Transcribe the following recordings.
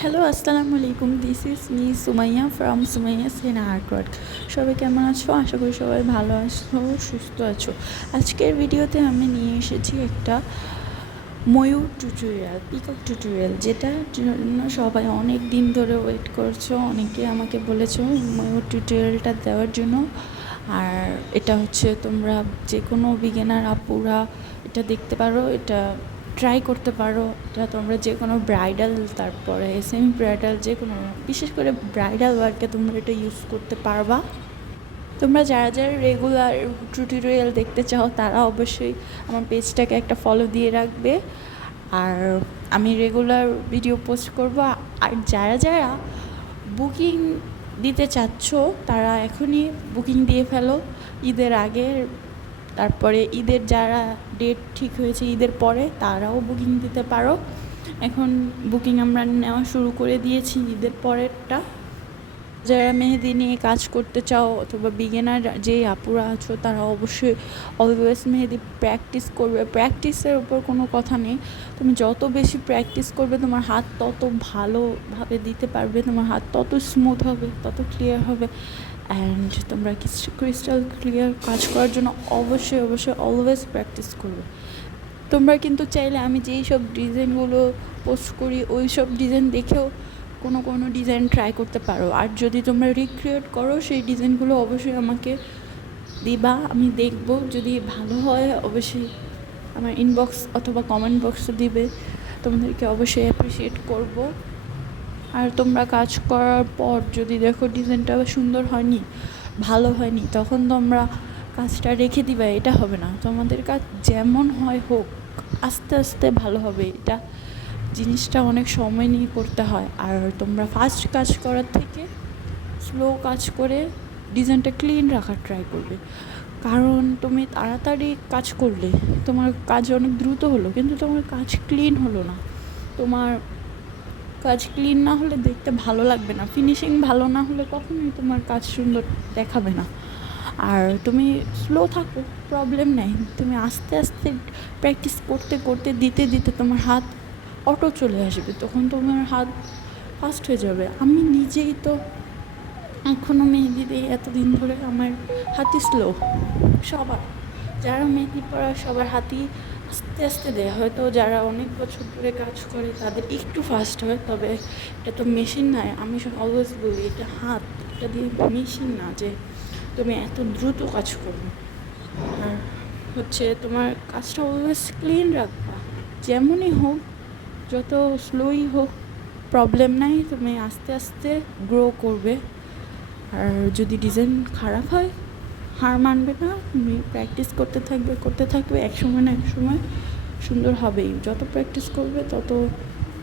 Hello, আসসালামু আলাইকুম। This is me Sumaiya from Sumaiya Sen artwork. সবাই কেমন আছো? আশা করি সবাই ভালো আছো, সুস্থ আছো। আজকের ভিডিওতে আমি নিয়ে এসেছি একটা ময়ূর টিউটোরিয়াল, পিকক টিউটোরিয়াল, যেটার জন্য সবাই অনেক দিন ধরে ওয়েট করছো। অনেকে আমাকে বলেছো ময়ূর টিউটোরিয়ালটা দেওয়ার জন্য। আর এটা হচ্ছে তোমরা যে কোনো বিগিনার আপুরা এটা দেখতে পারো, এটা ট্রাই করতে পারো। এটা তোমরা যে কোনো ব্রাইডাল, তারপরে সেমি ব্রাইডাল, যে কোনো, বিশেষ করে ব্রাইডাল ওয়ার্কে তোমরা এটা ইউজ করতে পারবা। তোমরা যারা যারা রেগুলার টিউটোরিয়াল দেখতে চাও তারা অবশ্যই আমার পেজটাকে একটা ফলো দিয়ে রাখবে। আর আমি রেগুলার ভিডিও পোস্ট করব। আর যারা যারা বুকিং দিতে চাচ্ছ তারা এখনই বুকিং দিয়ে ফেলো ঈদের আগে। তারপরে ঈদের যারা ডেট ঠিক হয়েছে ঈদের পরে তারাও বুকিং দিতে পারো। এখন বুকিং আমরা নেওয়া শুরু করে দিয়েছি ঈদের পরেরটা। যারা মেহেদি নিয়ে কাজ করতে চাও অথবা বিগিনার যে আপুরা আছো তারা অবশ্যই অলওয়েজ মেহেদি প্র্যাকটিস করবে। প্র্যাকটিসের উপর কোনো কথা নেই। তুমি যত বেশি প্র্যাকটিস করবে তোমার হাত তত ভালোভাবে দিতে পারবে, তোমার হাত তত স্মুথ হবে, তত ক্লিয়ার হবে। অ্যান্ড তোমরা ক্রিস্টাল ক্লিয়ার কাজ করার জন্য অবশ্যই অলওয়েজ প্র্যাকটিস করবে। তোমরা কিন্তু চাইলে আমি যেই সব ডিজাইনগুলো পোস্ট করি ওই সব ডিজাইন দেখেও কোনো ডিজাইন ট্রাই করতে পারো। আর যদি তোমরা রিক্রিয়েট করো সেই ডিজাইনগুলো অবশ্যই আমাকে দিবা, আমি দেখব। যদি ভালো হয় অবশ্যই আমার ইনবক্স অথবা কমেন্ট বক্সে দিবে, তোমাদেরকে অবশ্যই অ্যাপ্রিসিয়েট করব। আর তোমরা কাজ করার পর যদি দেখো ডিজাইনটা সুন্দর হয়নি, ভালো হয়নি, তখন তোমরা কাজটা রেখে দিবা, এটা হবে না। তোমাদের কাজ যেমন হয় হোক, আস্তে আস্তে ভালো হবে। এটা জিনিসটা অনেক সময় নিয়ে করতে হয়। আর তোমরা ফাস্ট কাজ করার থেকে স্লো কাজ করে ডিজাইনটা ক্লিন রাখার ট্রাই করবে। কারণ তুমি তাড়াতাড়ি কাজ করলে তোমার কাজ অনেক দ্রুত হলো, কিন্তু তোমার কাজ ক্লিন হলো না। তোমার কাজ ক্লিন না হলে দেখতে ভালো লাগবে না, ফিনিশিং ভালো না হলে কখনোই তোমার কাজ সুন্দর দেখাবে না। আর তুমি স্লো থাকো, প্রবলেম নেই। তুমি আস্তে আস্তে প্র্যাকটিস করতে করতে দিতে দিতে তোমার হাত অটো চলে আসবে, তখন তোমার হাত ফাস্ট হয়ে যাবে। আমি নিজেই তো এখনও মেহেদি দিই এতদিন ধরে, আমার হাতই স্লো। সবার যারা মেহেদি পড়া সবার হাতই আস্তে আস্তে দেয়। হয়তো যারা অনেক বছর ধরে কাজ করে তাদের একটু ফাস্ট হয়, তবে এটা তো মেশিন নয়। আমি অলওয়েজ বলি এটা হাত, এটা দিয়ে মেশিন না যে তুমি এত দ্রুত কাজ করবে। আর হচ্ছে তোমার কাজটা অলওয়েজ ক্লিন রাখবা, যেমনই হোক, যত স্লোই হোক প্রবলেম নাই। তুমি আস্তে আস্তে গ্রো করবে। আর যদি ডিজাইন খারাপ হয় হার মানবে না, তুমি প্র্যাকটিস করতে থাকবে, এক সময় না এক সময় সুন্দর হবেই। যত প্র্যাকটিস করবে তত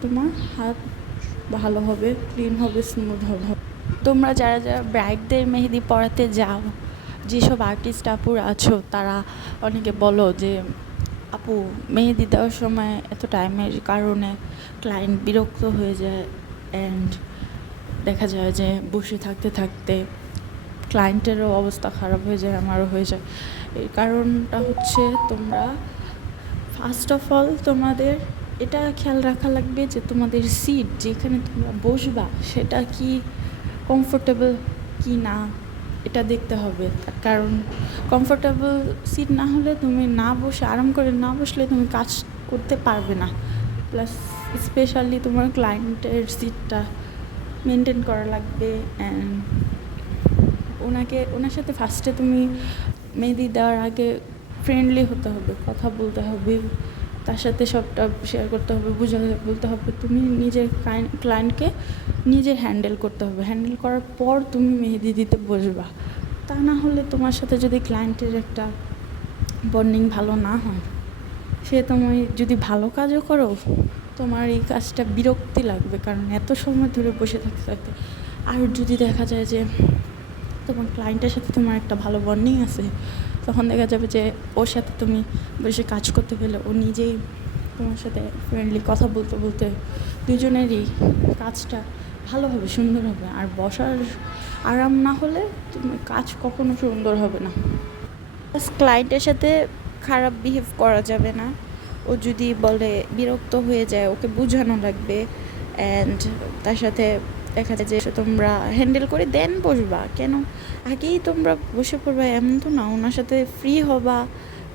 তোমার হাত ভালো হবে, ক্লিন হবে, স্মুথ হবে। তোমরা যারা যারা ব্রাইডদের মেহেদি পরাতে যাও, যেসব আর্টিস্ট আপুর আছো তারা অনেকে বলো যে আপু মেহেদি দেওয়ার সময় এত টাইমের কারণে ক্লায়েন্ট বিরক্ত হয়ে যায়, অ্যান্ড দেখা যায় যে বসে থাকতে থাকতে ক্লায়েন্টেরও অবস্থা খারাপ হয়ে যায়, আমারও হয়ে যায়। এর কারণটা হচ্ছে তোমরা ফার্স্ট অফ অল তোমাদের এটা খেয়াল রাখা লাগবে যে তোমাদের সিট যেখানে তোমরা বসবা সেটা কি কমফোর্টেবল কি না, এটা দেখতে হবে। তার কারণ কমফোর্টেবল সিট না হলে তুমি না বসে, আরাম করে না বসলে তুমি কাজ করতে পারবে না। প্লাস স্পেশালি তোমার ক্লায়েন্টের সিটটা মেনটেন করা লাগবে। অ্যান্ড ওনার সাথে ফার্স্টে তুমি মেহেদি দেওয়ার আগে ফ্রেন্ডলি হতে হবে, কথা বলতে হবে, তার সাথে সবটা শেয়ার করতে হবে, বলতে হবে। তুমি নিজের ক্লায়েন্টকে নিজের হ্যান্ডেল করতে হবে। হ্যান্ডেল করার পর তুমি মেহেদি দিতে বসবা। তা না হলে তোমার সাথে যদি ক্লায়েন্টের একটা বন্ডিং ভালো না হয়, সে তুমি যদি ভালো কাজও করো তোমার এই কাজটা বিরক্তি লাগবে, কারণ এত সময় ধরে বসে থাকতে থাকতে। আর যদি দেখা যায় যে তোমার ক্লায়েন্টের সাথে তোমার একটা ভালো বন্ডিং আছে, তখন দেখা যাবে যে ওর সাথে তুমি বসে কাজ করতে গেলে ও নিজেই তোমার সাথে ফ্রেন্ডলি কথা বলতে বলতে দুজনেরই কাজটা ভালো হবে, সুন্দর হবে। আর বসার আরাম না হলে তুমি কাজ কখনো সুন্দর হবে না। ক্লায়েন্টের সাথে খারাপ বিহেভ করা যাবে না। ও যদি বলে বিরক্ত হয়ে যায়, ওকে বোঝানো লাগবে অ্যান্ড তার সাথে দেখা যায় যে তোমরা হ্যান্ডেল করে দেন বসবা, কেন আগেই তোমরা বসে পড়বা এমন তো না। ওনার সাথে ফ্রি হবা,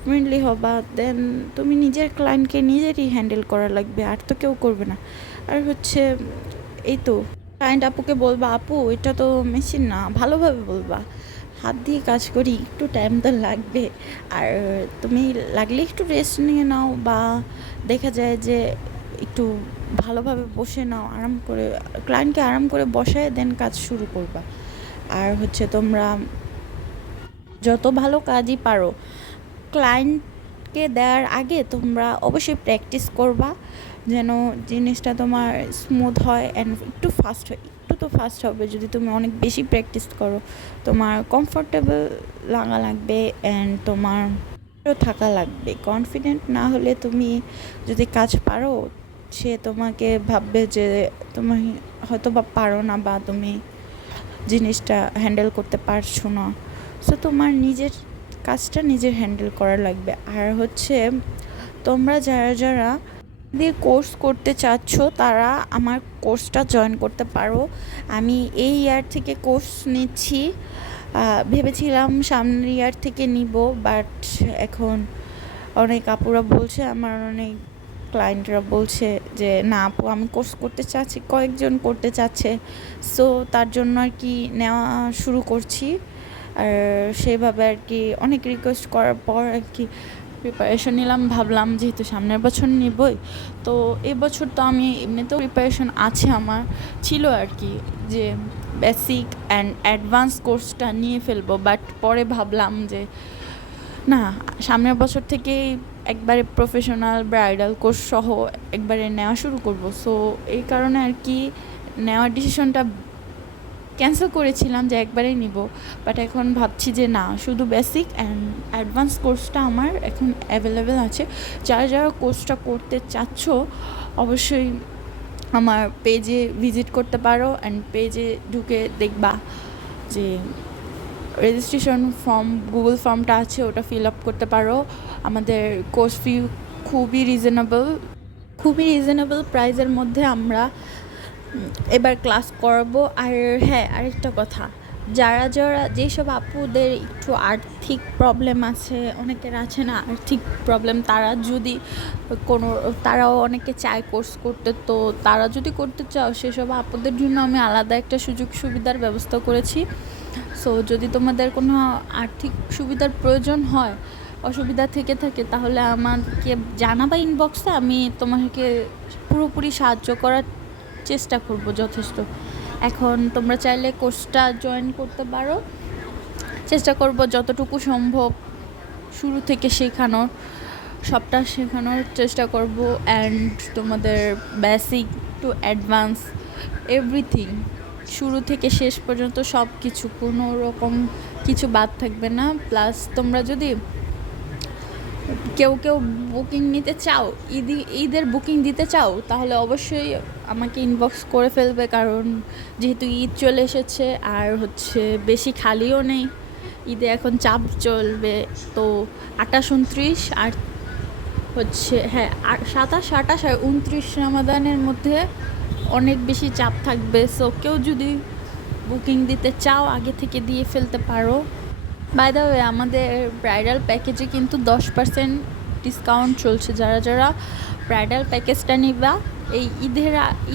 ফ্রেন্ডলি হবা, দেন তুমি নিজের ক্লায়েন্টকে নিজেরই হ্যান্ডেল করা লাগবে, আর তো কেউ করবে না। আর হচ্ছে এই তো ক্লায়েন্ট আপুকে বলবা, আপু এটা তো মেশিন না, ভালোভাবে বলবা, হাত দিয়ে কাজ করি, একটু টাইম তো লাগবে, আর তুমি লাগলে একটু রেস্ট নিয়ে নাও, বা দেখা যায় যে একটু ভালোভাবে বসে নাও, আরাম করে ক্লায়েন্টকে আরাম করে বসায় দেন কাজ শুরু করবা। আর হচ্ছে তোমরা যত ভালো কাজই পারো ক্লায়েন্টকে দেওয়ার আগে তোমরা অবশ্যই প্র্যাকটিস করবা, যেন জিনিসটা তোমার স্মুথ হয় অ্যান্ড একটু ফাস্ট হয়। একটু তো ফাস্ট হবে যদি তুমি অনেক বেশি প্র্যাকটিস করো। তোমার কমফোর্টেবল লাগা লাগবে অ্যান্ড তোমার থাকা লাগবে। কনফিডেন্ট না হলে তুমি যদি কাজ পারো, সে তোমাকে ভাববে যে তুমি হয়তো বা পারো না, বা তুমি জিনিসটা হ্যান্ডেল করতে পারছো না। সো তোমার নিজের কাজটা নিজের হ্যান্ডেল করা লাগবে। আর হচ্ছে তোমরা যারা যারা দিয়ে কোর্স করতে চাচ্ছ তারা আমার কোর্সটা জয়েন করতে পারো। আমি এই ইয়ার থেকে কোর্স নিচ্ছি, ভেবেছিলাম সামনের ইয়ার থেকে নিব, বাট এখন অনেক আপুরা বলছে, আমার অনেক ক্লায়েন্টরা বলছে যে না আপু আমি কোর্স করতে চাচ্ছি, কয়েকজন করতে চাচ্ছে, সো তার জন্য আর কি নেওয়া শুরু করছি। আর সেভাবে আর কি অনেক রিকোয়েস্ট করার পর আর কি প্রিপারেশন নিলাম, ভাবলাম যেহেতু সামনের বছর নিবই, তো এবছর তো আমি এমনিতেও প্রিপারেশন আছে, আমার ছিল আর কি যে বেসিক অ্যান্ড অ্যাডভান্স কোর্সটা নিয়ে ফেলবো, বাট পরে ভাবলাম যে না, সামনের বছর থেকে একবারে প্রফেশনাল ব্রাইডাল কোর্স সহ একবারে নেওয়া শুরু করব। সো এই কারণে আর কি নেওয়ার ডিসিশনটা ক্যান্সেল করেছিলাম যে একবারেই নিব, বাট এখন ভাবছি যে না, শুধু বেসিক অ্যান্ড অ্যাডভান্স কোর্সটা আমার এখন অ্যাভেলেবেল আছে। যারা যারা কোর্সটা করতে চাচ্ছ অবশ্যই আমার পেজে ভিজিট করতে পারো, অ্যান্ড পেজে ঢুকে দেখবা যে রেজিস্ট্রেশন ফর্ম, গুগল ফর্মটা আছে, ওটা ফিল আপ করতে পারো। আমাদের কোর্স ফি খুবই রিজনেবল প্রাইসের মধ্যে আমরা এবার ক্লাস করাবো। আর হ্যাঁ, আরেকটা কথা, যারা যারা যেসব আপুদের একটু আর্থিক প্রবলেম আছে, অনেকের আছে না আর্থিক প্রবলেম, তারা যদি তারাও অনেকে চায় কোর্স করতে, তো তারা যদি করতে চাও সেসব আপুদের জন্য আমি আলাদা একটা সুযোগ সুবিধার ব্যবস্থা করেছি। সো যদি তোমাদের কোনো আর্থিক সুবিধার প্রয়োজন হয়, অসুবিধা থেকে থাকে, তাহলে আমাকে জানাবা ইনবক্সে, আমি তোমাকে পুরোপুরি সাহায্য করার চেষ্টা করব যথেষ্ট। এখন তোমরা চাইলে কোর্সটা জয়েন করতে পারো, চেষ্টা করব যতটুকু সম্ভব শুরু থেকে সবটা শেখানোর চেষ্টা করব। অ্যান্ড তোমাদের বেসিক টু অ্যাডভান্স এভরিথিং, শুরু থেকে শেষ পর্যন্ত সব কিছু, কোনো রকম কিছু বাদ থাকবে না। প্লাস তোমরা যদি কেউ বুকিং নিতে চাও, ঈদের বুকিং দিতে চাও, তাহলে অবশ্যই আমাকে ইনবক্স করে ফেলবে, কারণ যেহেতু ঈদ চলে এসেছে আর হচ্ছে বেশি খালিও নেই, ঈদে এখন চাপ চলবে। তো 28, 29 আর হচ্ছে হ্যাঁ 27, 28 আর 29 রামাদানের মধ্যে অনেক বেশি চাপ থাকবে। সো কেউ যদি বুকিং দিতে চাও আগে থেকে দিয়ে ফেলতে পারো। বাই দ্য ওয়ে, আমাদের ব্রাইডাল প্যাকেজে কিন্তু 10% ডিসকাউন্ট চলছে। যারা যারা ব্রাইডাল প্যাকেজটা নিবা, এই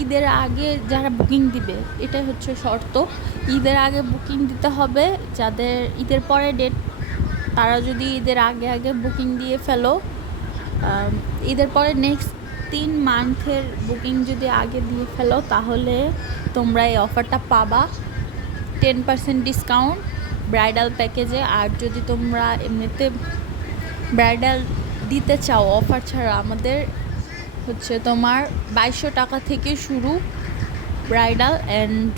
ঈদের আগে যারা বুকিং দিবে, এটাই হচ্ছে শর্ত, ঈদের আগে বুকিং দিতে হবে। যাদের ঈদের পরে ডেট, তারা যদি ঈদের আগে বুকিং দিয়ে ফেলো, ঈদের পরে নেক্সট 3 মান্থের বুকিং যদি আগে দিয়ে ফেলো, তাহলে তোমরা এই অফারটা পাবা, 10% ডিসকাউন্ট ব্রাইডাল প্যাকেজে। আর যদি তোমরা এমনিতে ব্রাইডাল দিতে চাও অফার ছাড়া, আমাদের হচ্ছে তোমার 2200 টাকা থেকে শুরু ব্রাইডাল, অ্যান্ড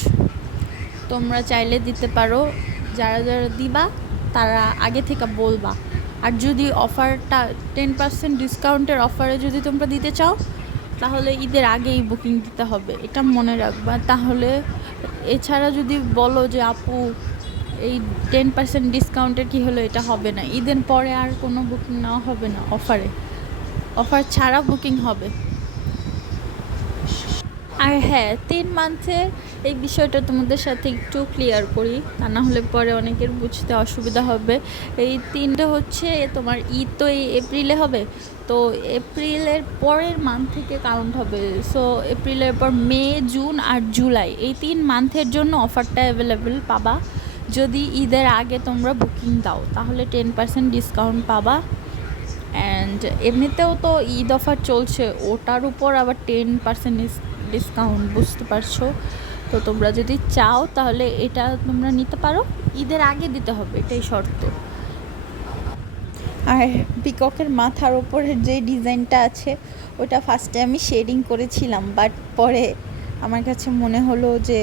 তোমরা চাইলে দিতে পারো। যারা যারা দিবা তারা আগে থেকে বলবা। আর যদি অফারটা 10% ডিসকাউন্টের অফারে যদি তোমরা দিতে চাও, তাহলে ঈদের আগেই বুকিং দিতে হবে, এটা মনে রাখবা। তাহলে এছাড়া যদি বলো যে আপু এই 10% ডিসকাউন্টের কী হলো, এটা হবে না। ঈদের পরে আর কোনো বুকিং নেওয়া হবে না, অফার ছাড়া বুকিং হবে। আর হ্যাঁ, 3 মান্থের এই বিষয়টা তোমাদের সাথে একটু ক্লিয়ার করি, তা না হলে পরে অনেকের বুঝতে অসুবিধা হবে। এই 3টা হচ্ছে তোমার ঈদ তো এই এপ্রিলে হবে, তো এপ্রিলের পরের মান্থ থেকে কাউন্ট হবে। সো এপ্রিলের পর মে, জুন আর জুলাই এই 3 মান্থের জন্য অফারটা অ্যাভেলেবেল পাবা। যদি ঈদের আগে তোমরা বুকিং দাও তাহলে 10% ডিসকাউন্ট পাবা। অ্যান্ড এমনিতেও তো ঈদ অফার চলছে, ওটার উপর আবার 10% ডিসকাউন্ট, বুঝতে পারছো? তো তোমরা যদি চাও তাহলে এটা তোমরা নিতে পারো, ঈদের আগে দিতে হবে, এটাই শর্ত। আর পিককের মাথার ওপরের যে ডিজাইনটা আছে ওটা ফার্স্টে আমি শেডিং করেছিলাম, বাট পরে আমার কাছে মনে হলো যে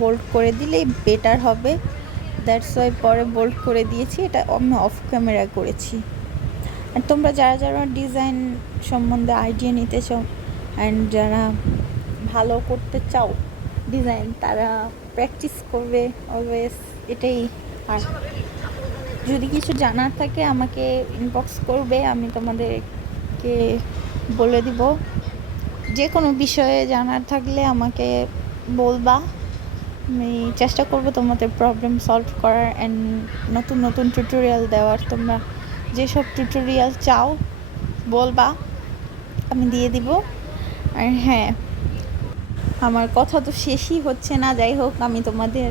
বোল্ড করে দিলেই বেটার হবে, দ্যাটস ওয়াই পরে বোল্ড করে দিয়েছি। এটা আমি অফ ক্যামেরা করেছি। আর তোমরা যারা যারা ডিজাইন সম্বন্ধে আইডিয়া নিতে চাও অ্যান্ড যারা ভালো করতে চাও ডিজাইন, তারা প্র্যাকটিস করবে অলওয়েজ, এটাই। আর যদি কিছু জানার থাকে আমাকে ইনবক্স করবে, আমি তোমাদেরকে বলে দিব। যে কোনো বিষয়ে জানার থাকলে আমাকে বলবা, আমি চেষ্টা করব তোমাদের প্রবলেম সলভ করার অ্যান্ড নতুন নতুন টিউটোরিয়াল দেওয়ার। তোমরা যেসব টিউটোরিয়াল চাও বলবা, আমি দিয়ে দিব। আর হ্যাঁ, আমার কথা তো শেষই হচ্ছে না, যাই হোক আমি তোমাদের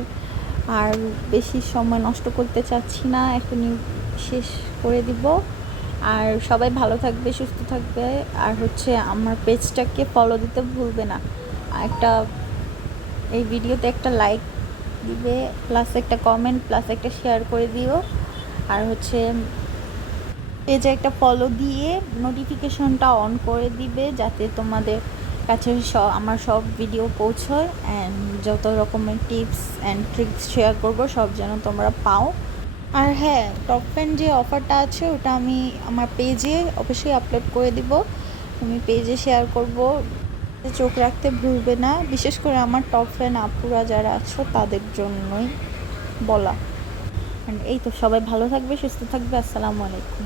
আর বেশি সময় নষ্ট করতে চাচ্ছি না, এখনই শেষ করে দিব। আর সবাই ভালো থাকবে, সুস্থ থাকবে। আর হচ্ছে আমার পেজটাকে ফলো দিতে ভুলবে না। একটা এই ভিডিওতে একটা লাইক দিবে, প্লাস একটা কমেন্ট, প্লাস একটা শেয়ার করে দিও। আর হচ্ছে পেজে একটা ফলো দিয়ে নোটিফিকেশনটা অন করে দিবে, যাতে তোমাদের কাছে আমার সব ভিডিও পৌঁছয় অ্যান্ড যত রকমের টিপস অ্যান্ড ট্রিক্স শেয়ার করবো সব যেন তোমরা পাও। আর হ্যাঁ, টপ প্যান্ট যে অফারটা আছে ওটা আমি আমার পেজে অবশ্যই আপলোড করে দিব, আমি পেজে শেয়ার করব, চোখ রাখতে ভুলবে না। বিশেষ করে আমার টপ ফ্যান আপুরা যারা আছো তাদের জন্যই বলা। এই তো, সবাই ভালো থাকবে, সুস্থ থাকবে। আসসালামু আলাইকুম।